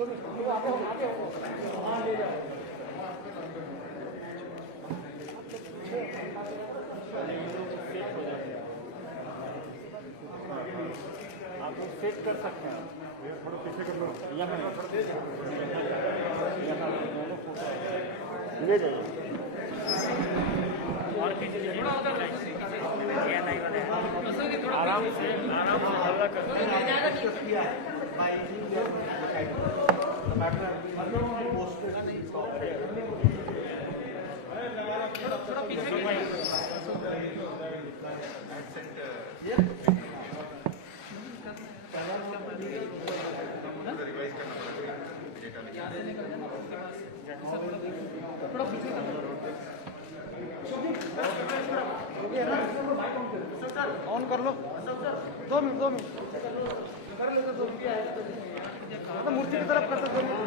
आप सेट कर सकते हैं। थोड़ा पीछे कर लो, यहाँ ले जाइए और पीछे आराम से हल्ला करते हैं। ऑन कर लो, 2 मिनट कर लेते, 2 मिनट तो मूर्ति की तरफ करते, 2 मिनट।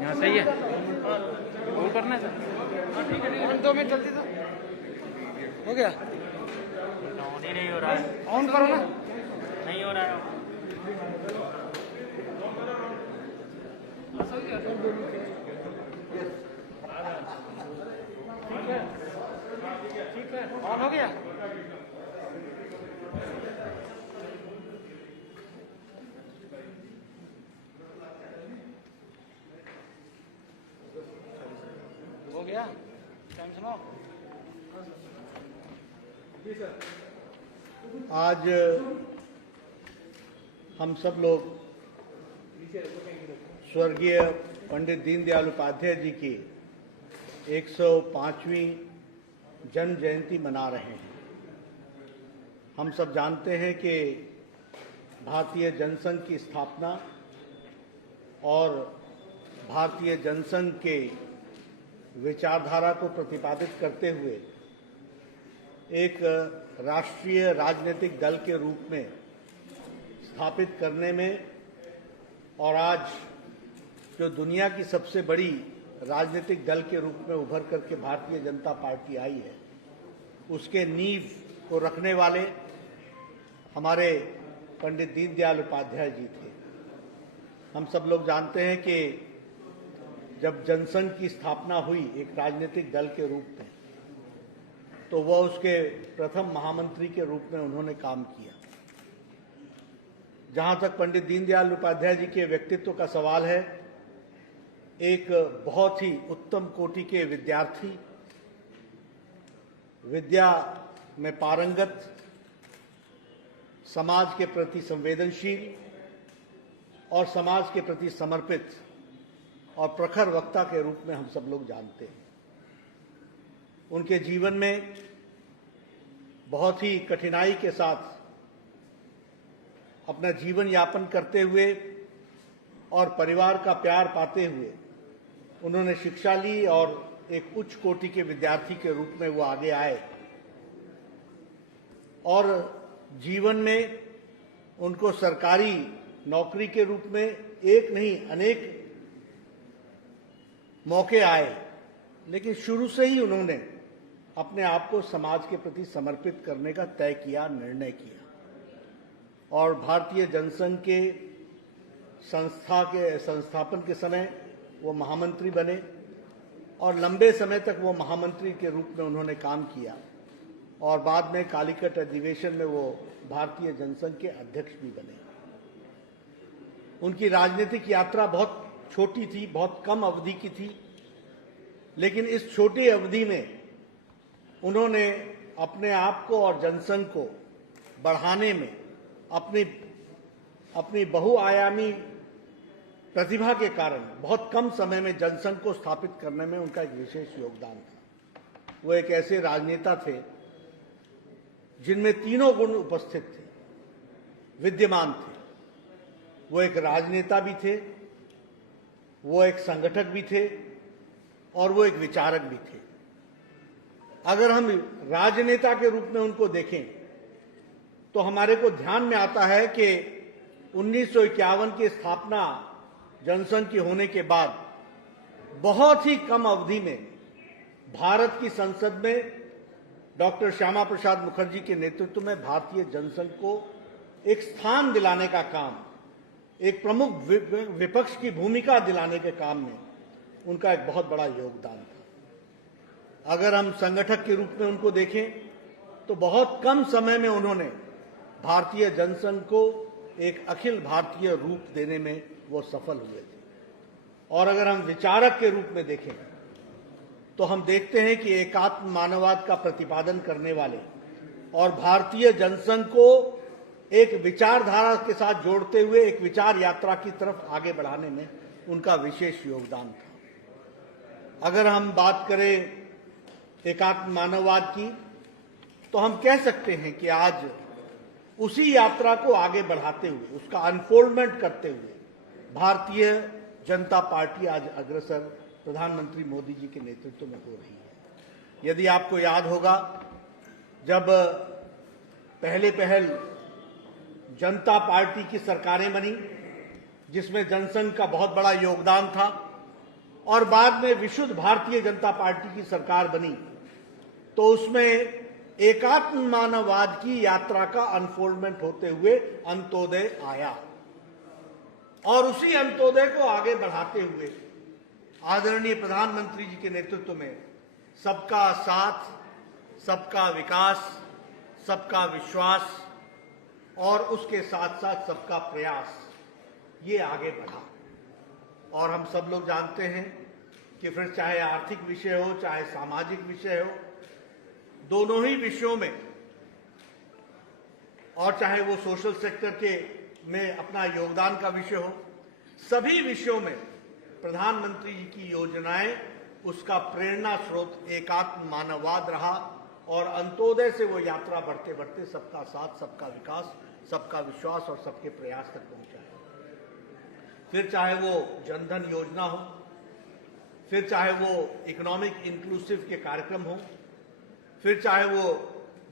यहाँ सही है, वो करना है सर। 2 मिनट जल्दी तो हो गया। नहीं हो रहा है, ऑन करो ना। नहीं हो रहा है। ठीक है, ऑन हो गया। हो गया, टाइम सुनो। आज हम सब लोग स्वर्गीय पंडित दीनदयाल उपाध्याय जी की 105वीं जन्म जयंती मना रहे हैं। हम सब जानते हैं कि भारतीय जनसंघ की स्थापना और भारतीय जनसंघ के विचारधारा को प्रतिपादित करते हुए एक राष्ट्रीय राजनीतिक दल के रूप में स्थापित करने में और आज जो दुनिया की सबसे बड़ी राजनीतिक दल के रूप में उभर करके भारतीय जनता पार्टी आई है, उसके नींव को रखने वाले हमारे पंडित दीनदयाल उपाध्याय जी थे। हम सब लोग जानते हैं कि जब जनसंघ की स्थापना हुई एक राजनीतिक दल के रूप में, तो वह उसके प्रथम महामंत्री के रूप में उन्होंने काम किया। जहां तक पंडित दीनदयाल उपाध्याय जी के व्यक्तित्व का सवाल है, एक बहुत ही उत्तम कोटि के विद्यार्थी, विद्या में पारंगत, समाज के प्रति संवेदनशील और समाज के प्रति समर्पित और प्रखर वक्ता के रूप में हम सब लोग जानते हैं। उनके जीवन में बहुत ही कठिनाई के साथ अपना जीवन यापन करते हुए और परिवार का प्यार पाते हुए उन्होंने शिक्षा ली और एक उच्च कोटि के विद्यार्थी के रूप में वो आगे आए और जीवन में उनको सरकारी नौकरी के रूप में एक नहीं अनेक मौके आए, लेकिन शुरू से ही उन्होंने अपने आप को समाज के प्रति समर्पित करने का तय किया, निर्णय किया और भारतीय जनसंघ के संस्थापन के समय वो महामंत्री बने और लंबे समय तक वो महामंत्री के रूप में उन्होंने काम किया और बाद में कालीकट अधिवेशन में वो भारतीय जनसंघ के अध्यक्ष भी बने। उनकी राजनीतिक यात्रा बहुत छोटी थी, बहुत कम अवधि की थी, लेकिन इस छोटी अवधि में उन्होंने अपने आप को और जनसंघ को बढ़ाने में अपनी बहुआयामी प्रतिभा के कारण बहुत कम समय में जनसंघ को स्थापित करने में उनका एक विशेष योगदान था। वो एक ऐसे राजनेता थे जिनमें तीनों गुण उपस्थित थे, विद्यमान थे। वो एक राजनेता भी थे, वो एक संगठक भी थे और वो एक विचारक भी थे। अगर हम राजनेता के रूप में उनको देखें तो हमारे को ध्यान में आता है कि 1951 की स्थापना जनसंघ की होने के बाद बहुत ही कम अवधि में भारत की संसद में डॉक्टर श्यामा प्रसाद मुखर्जी के नेतृत्व में भारतीय जनसंघ को एक स्थान दिलाने का काम, एक प्रमुख विपक्ष की भूमिका दिलाने के काम में उनका एक बहुत बड़ा योगदान था। अगर हम संगठक के रूप में उनको देखें तो बहुत कम समय में उन्होंने भारतीय जनसंघ को एक अखिल भारतीय रूप देने में वो सफल हुए थे। और अगर हम विचारक के रूप में देखें तो हम देखते हैं कि एकात्म मानववाद का प्रतिपादन करने वाले और भारतीय जनसंघ को एक विचारधारा के साथ जोड़ते हुए एक विचार यात्रा की तरफ आगे बढ़ाने में उनका विशेष योगदान था। अगर हम बात करें एकात्म मानववाद की तो हम कह सकते हैं कि आज उसी यात्रा को आगे बढ़ाते हुए, उसका अनफोल्डमेंट करते हुए भारतीय जनता पार्टी आज अग्रसर प्रधानमंत्री मोदी जी के नेतृत्व में हो रही है। यदि आपको याद होगा, जब पहल जनता पार्टी की सरकारें बनी जिसमें जनसंघ का बहुत बड़ा योगदान था और बाद में विशुद्ध भारतीय जनता पार्टी की सरकार बनी, तो उसमें एकात्म मानववाद की यात्रा का अनफोल्डमेंट होते हुए अंत्योदय आया और उसी अंत्योदय को आगे बढ़ाते हुए आदरणीय प्रधानमंत्री जी के नेतृत्व में सबका साथ, सबका विकास, सबका विश्वास और उसके साथ साथ सबका प्रयास ये आगे बढ़ा। और हम सब लोग जानते हैं कि फिर चाहे आर्थिक विषय हो, चाहे सामाजिक विषय हो, दोनों ही विषयों में, और चाहे वो सोशल सेक्टर के में अपना योगदान का विषय हो, सभी विषयों में प्रधानमंत्री जी की योजनाएं उसका प्रेरणा स्रोत एकात्म मानववाद रहा और अंत्योदय से वो यात्रा बढ़ते बढ़ते सबका साथ, सबका विकास, सबका विश्वास और सबके प्रयास तक पहुंचा है। फिर चाहे वो जनधन योजना हो, फिर चाहे वो इकोनॉमिक इंक्लूसिव के कार्यक्रम हो, फिर चाहे वो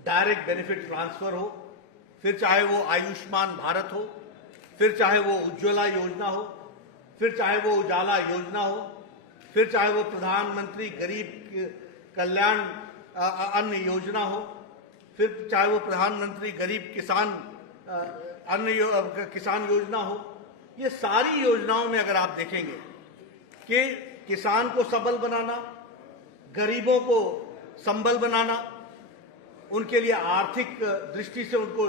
डायरेक्ट बेनिफिट ट्रांसफर हो, फिर चाहे वो आयुष्मान भारत हो, फिर चाहे वो उज्ज्वला योजना हो, फिर चाहे वो उजाला योजना हो, फिर चाहे वो प्रधानमंत्री गरीब कल्याण अन्न योजना हो, फिर चाहे वो प्रधानमंत्री गरीब किसान किसान योजना हो। ये सारी योजनाओं में अगर आप देखेंगे कि किसान को सबल बनाना, गरीबों को संबल बनाना, उनके लिए आर्थिक दृष्टि से उनको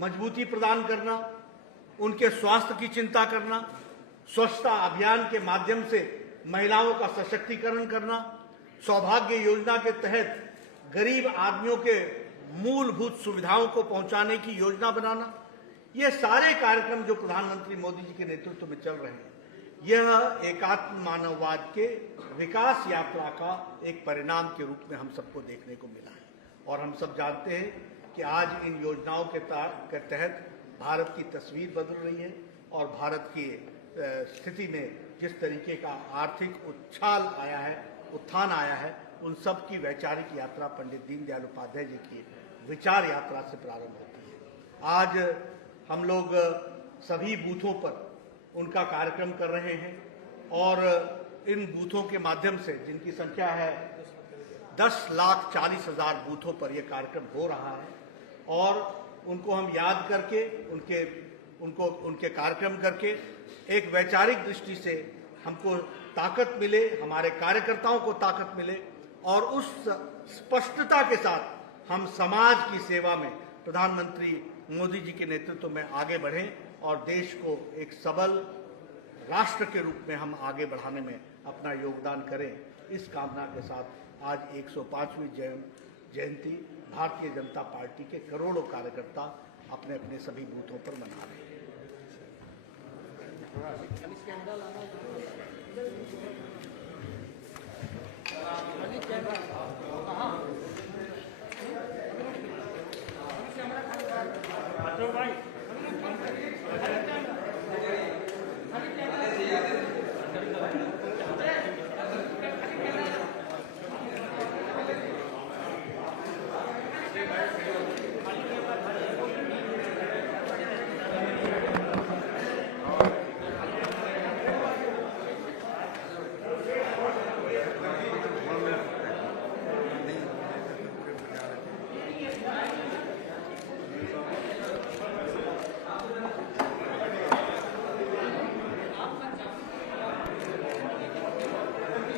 मजबूती प्रदान करना, उनके स्वास्थ्य की चिंता करना, स्वच्छता अभियान के माध्यम से महिलाओं का सशक्तिकरण करना, सौभाग्य योजना के तहत गरीब आदमियों के मूलभूत सुविधाओं को पहुंचाने की योजना बनाना, ये सारे कार्यक्रम जो प्रधानमंत्री मोदी जी के नेतृत्व में चल रहे हैं, यह एकात्म मानववाद के विकास यात्रा का एक परिणाम के रूप में हम सबको देखने को मिला है। और हम सब जानते हैं कि आज इन योजनाओं के तहत भारत की तस्वीर बदल रही है और भारत की स्थिति में जिस तरीके का आर्थिक उत्थान आया है, उन सब की वैचारिक यात्रा पंडित दीनदयाल उपाध्याय जी की विचार यात्रा से प्रारंभ होती है। आज हम लोग सभी बूथों पर उनका कार्यक्रम कर रहे हैं और इन बूथों के माध्यम से, जिनकी संख्या है 10,40,000 बूथों पर यह कार्यक्रम हो रहा है, और उनको हम याद करके उनके कार्यक्रम करके एक वैचारिक दृष्टि से हमको ताकत मिले, हमारे कार्यकर्ताओं को ताकत मिले और उस स्पष्टता के साथ हम समाज की सेवा में प्रधानमंत्री मोदी जी के नेतृत्व में आगे बढ़ें और देश को एक सबल राष्ट्र के रूप में हम आगे बढ़ाने में अपना योगदान करें। इस कामना के साथ आज 105वीं जयंती भारतीय जनता पार्टी के करोड़ों कार्यकर्ता अपने अपने सभी बूथों पर मना रहे हैं।